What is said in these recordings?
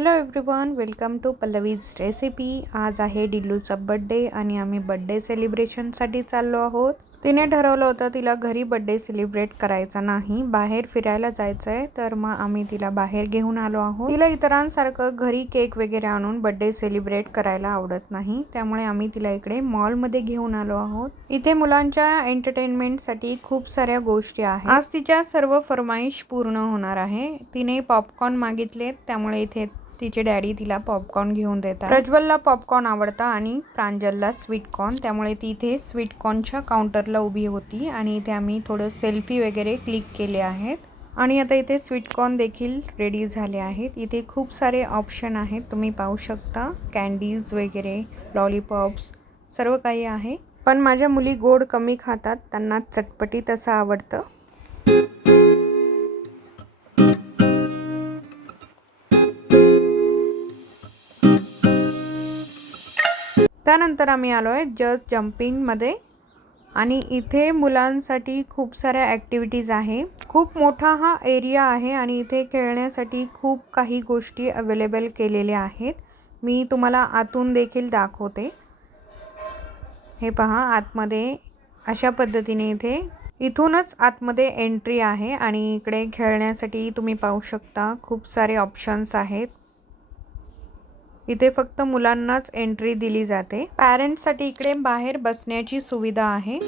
Hello everyone, welcome to Pallavi's recipe. आज आहे डिल्लूचा birthday आणि आम्ही बर्थडे सेलिब्रेशनसाठी चाललो आहोत। तिने ठरवलं होतं तिला घरी बर्थडे सेलिब्रेट करायचा नाही, बाहेर फिरायला जायचं आहे, तर मग आम्ही तिला बाहेर घेऊन आलो आहोत। तिला इतरांसारखं घरी केक वगैरे आणून बर्थडे सेलिब्रेट करायला आवडत नाही, त्यामुळे आम्ही तिला इकडे मॉलमध्ये घेऊन आलो आहोत। इथे मुलांच्या एंटरटेनमेंटसाठी खूप साऱ्या गोष्टी आहेत। आज तिच्या सर्व फरमाईश पूर्ण होणार आहे। तिने पॉपकॉर्न मागितलेत, त्यामुळे इथे तिचे डॅडी तिला पॉपकॉर्न घेऊन देतात। प्रज्वलला पॉपकॉर्न आवडता आणि प्रांजलला स्वीट कॉर्न, त्यामुळे ती इथे स्वीट कॉर्नच्या काउंटरला उभी होती आणि इथे आम्ही थोडं सेल्फी वगैरे क्लिक केले आहेत। आणि आता इथे स्वीट कॉर्न देखील रेडी झाले आहेत। इथे खूप सारे ऑप्शन आहेत, तुम्ही पाहू शकता, कॅन्डीज वगैरे, लॉलीपॉप्स, सर्व काही आहे। पण माझ्या मुली गोड कमी खातात, त्यांना चटपटीत असं आवडतं। त्यानंतर आम्ही आलो आहे जस्ट जम्पिंगमध्ये आणि इथे मुलांसाठी खूप साऱ्या ॲक्टिव्हिटीज आहे। खूप मोठा हा एरिया आहे आणि इथे खेळण्यासाठी खूप काही गोष्टी अवेलेबल केलेल्या आहेत। मी तुम्हाला आतून देखील दाखवते। हे पहा, आतमध्ये अशा पद्धतीने इथूनच आतमध्ये एंट्री आहे आणि इकडे खेळण्यासाठी तुम्ही पाहू शकता खूप सारे ऑप्शन्स आहेत। इथे फक्त मुलांनाच एंट्री दिली जाते। पॅरेंट्ससाठी इकडे बाहेर बसण्याची सुविधा आहे।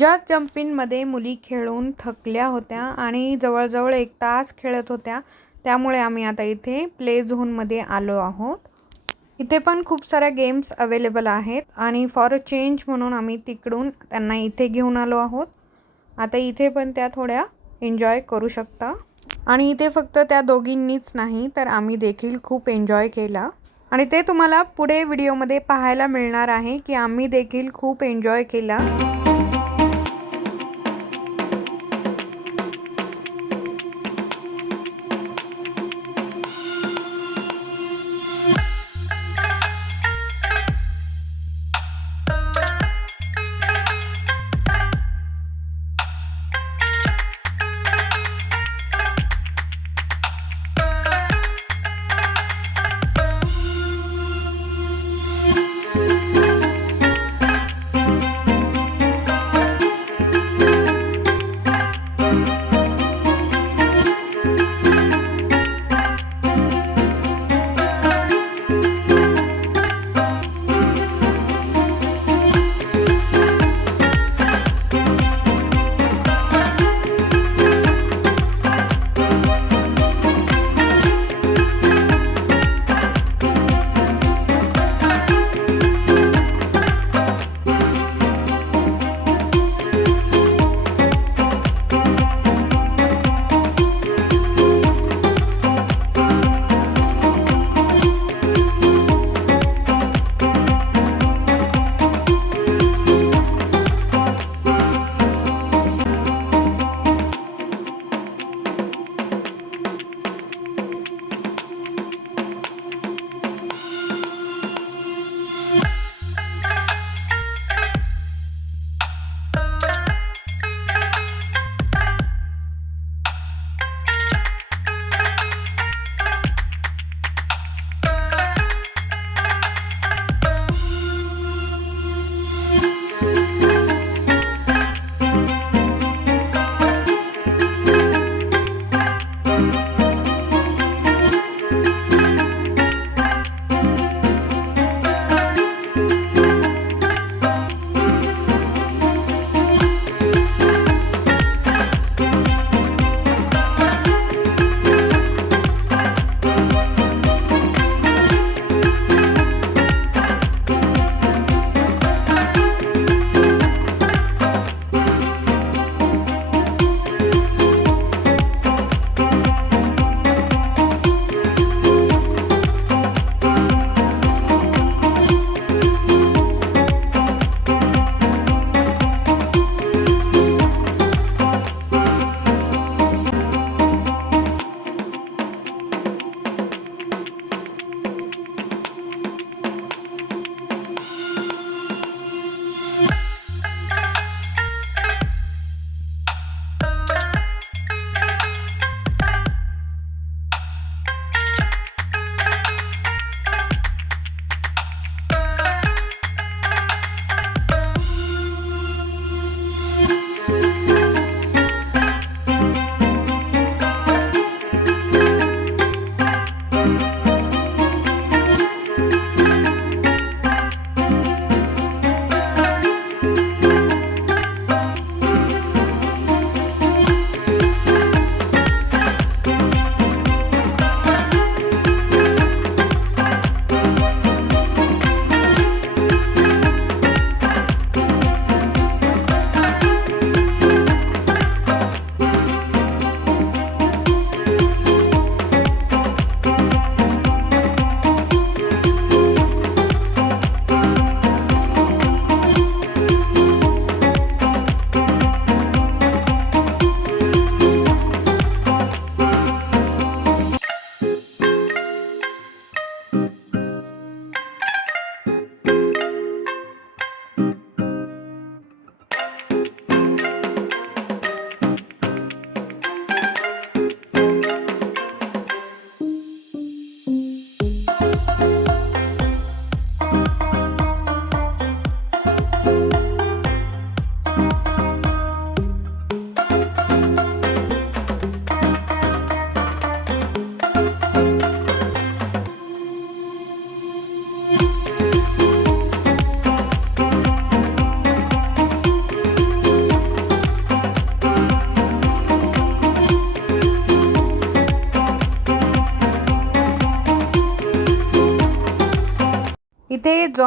जस्ट जम्पिंगमध्ये मुली खेळून थकल्या होत्या आणि जवळजवळ 1 तास खेळत होत्या, त्यामुळे आम्ही आता इथे प्ले झोनमध्ये आलो आहोत। इथे पण खूप साऱ्या गेम्स अवेलेबल आहेत आणि फॉर अ चेंज म्हणून आम्ही तिकडून त्यांना इथे घेऊन आलो आहोत। आता इथे पण त्या थोड्या एन्जॉय करू शकता आणि इथे फक्त त्या दोघींनीच नाही तर आम्ही देखील खूप एन्जॉय केला आणि ते तुम्हाला पुढे व्हिडिओमध्ये पाहायला मिळणार आहे की आम्ही देखील खूप एन्जॉय केला।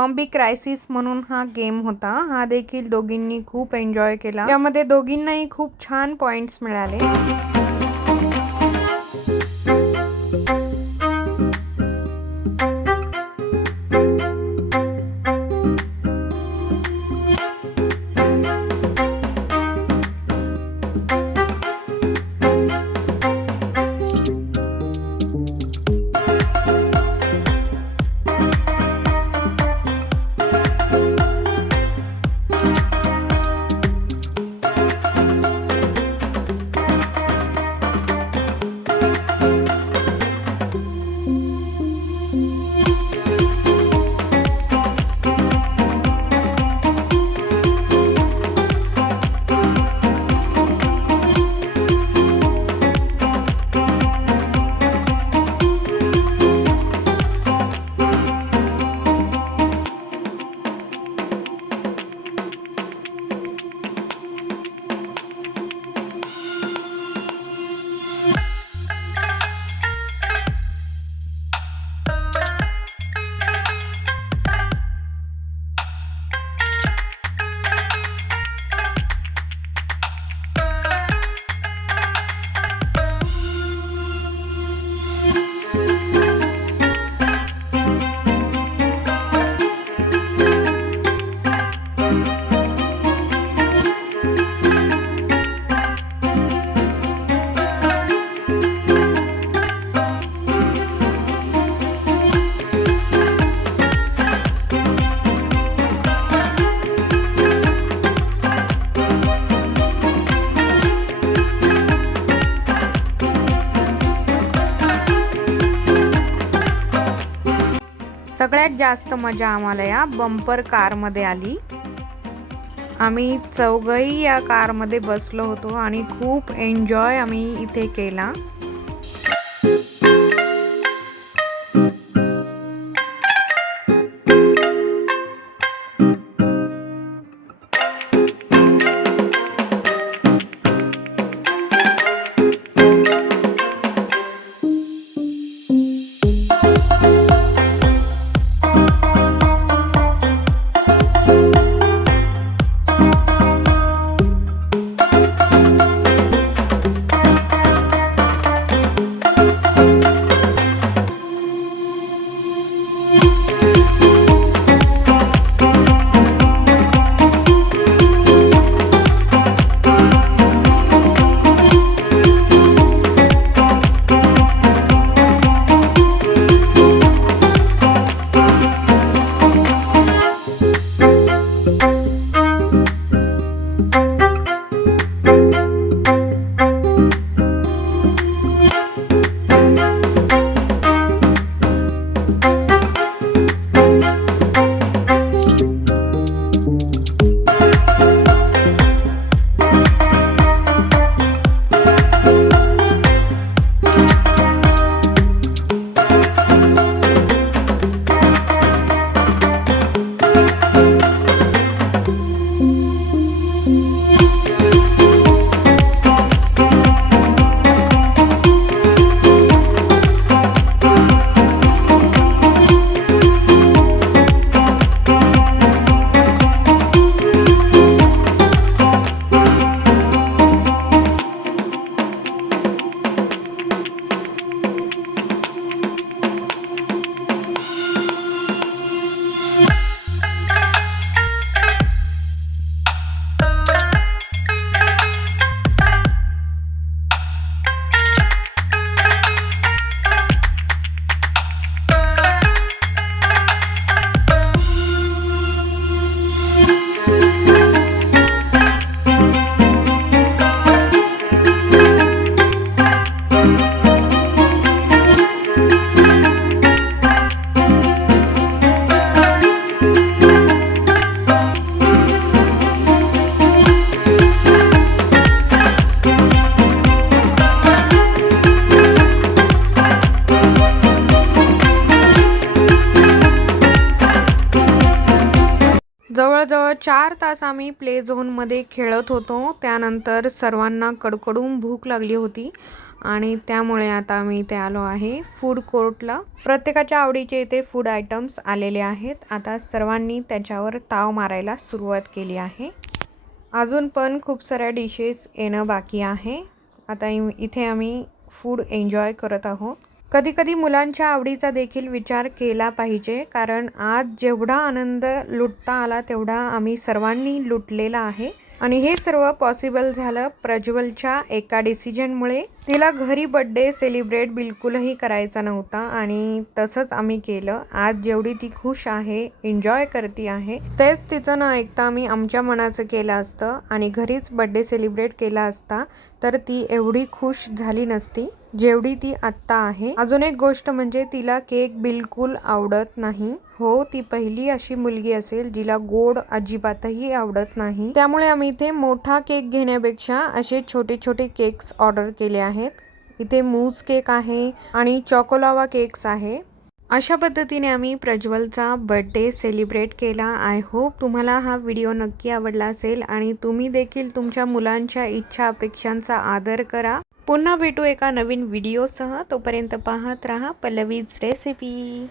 झॉम्बी क्रायसिस म्हणून हा गेम होता. हा देखील दोघींनी खूप एन्जॉय केला. यामध्ये दोघींनाही खूप छान पॉइंट्स मिळाले. सगळ्यात जास्त मजा आम्हाला या बंपर कारमध्ये आली. आम्ही चौघही या कारमध्ये बसलो होतो आणि खूप एन्जॉय आम्ही इथे केला. जवळजवळ 4 तास आम्ही प्ले झोनमध्ये खेळत होतो. त्यानंतर सर्वांना कडकडून भूक लागली होती आणि त्यामुळे आता आम्ही इथे आलो आहे फूड कोर्टला. प्रत्येकाच्या आवडीचे इथे फूड आयटम्स आलेले आहेत. आता सर्वांनी त्याच्यावर ताव मारायला सुरुवात केली आहे. अजून पण खूप साऱ्या डिशेस येणं बाकी आहे. आता इथे आम्ही फूड एन्जॉय करत आहोत. कधी कधी मुलांच्या आवडीचा देखील विचार केला पाहिजे, कारण आज जेवढा आनंद लुटता आला तेवढा आम्ही सर्वांनी लुटलेला आहे. आणि हे सर्व पॉसिबल झालं प्रज्वलच्या एका डिसिजनमुळे. तिला घरी बर्थडे सेलिब्रेट बिलकुलही करायचा नव्हता आणि तसंच आम्ही केलं. आज जेवढी ती खुश आहे, एन्जॉय करते आहे, तेच तिचं न ऐकता आम्ही आमच्या मनाचं केलं असतं आणि घरीच बर्थडे सेलिब्रेट केला असता तर ती एवढी खुश झाली नसती जेवढी ती आत्ता आहे. अजून एक गोष्ट म्हणजे तिला केक बिलकुल आवडत नाही. हो, ती पहिली अशी मुलगी असेल जिला गोड अजिबातही आवडत नाही. त्यामुळे आम्ही इथे मोठा केक घेण्यापेक्षा असे छोटे छोटे केक्स ऑर्डर केले आहेत. इथे मूज केक आहे आणि चॉकोलावा केक्स आहे. अशा पद्धतीने आम्ही प्रज्वलचा बर्थडे सेलिब्रेट केला. आय होप तुम्हाला हा व्हिडिओ नक्की आवडला असेल आणि तुम्ही देखील तुमच्या मुलांच्या इच्छा अपेक्षांचा आदर करा. पुन्हा भेटू एका नवीन व्हिडिओसह. तोपर्यंत पाहत राहा पल्लवीज रेसिपी.